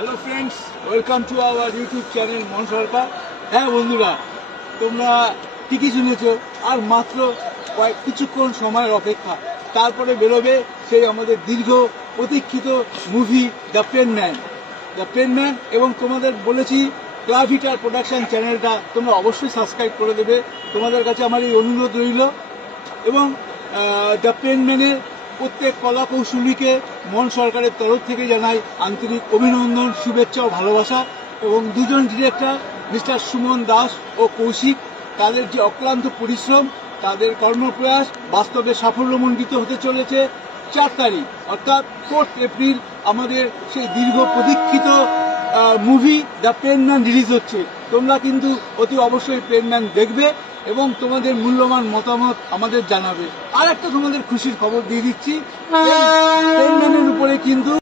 Hello friends, welcome to our YouTube channel মন সরকার। হ্যাঁ বন্ধুরা, তোমরা ঠিকই শুনেছ, আর মাত্র কিছুক্ষণ সময়ের অপেক্ষা, তারপরে বেরোবে সেই আমাদের দীর্ঘ প্রতীক্ষিত মুভি দ্য পেনম্যান। এবং তোমাদের বলেছি ক্লাব হিটার প্রোডাকশন চ্যানেলটা তোমরা অবশ্যই সাবস্ক্রাইব করে দেবে। তোমাদের কাছে আমার এই অনুরোধ রইল। এবং দ্য পেনম্যানের প্রত্যেক কলা কৌশলীকে মন সরকারের তরফ থেকে জানাই আন্তরিক অভিনন্দন, শুভেচ্ছা ও ভালোবাসা। এবং দুজন ডিরেক্টর মিস্টার সুমন দাস ও কৌশিক, তাদের যে অক্লান্ত পরিশ্রম, তাদের কর্মপ্রয়াস বাস্তবে সাফল্যমণ্ডিত হতে চলেছে 4 তারিখ অর্থাৎ 4 এপ্রিল আমাদের সেই দীর্ঘ প্রতীক্ষিত মুভি দ্য পেনম্যান রিলিজ হচ্ছে। তোমরা কিন্তু অতি অবশ্যই পেনম্যান দেখবে এবং তোমাদের মূল্যবান মতামত আমাদের জানাবে। আর একটা তোমাদের খুশির খবর দিয়ে দিচ্ছি, পেনম্যানের উপরে কিন্তু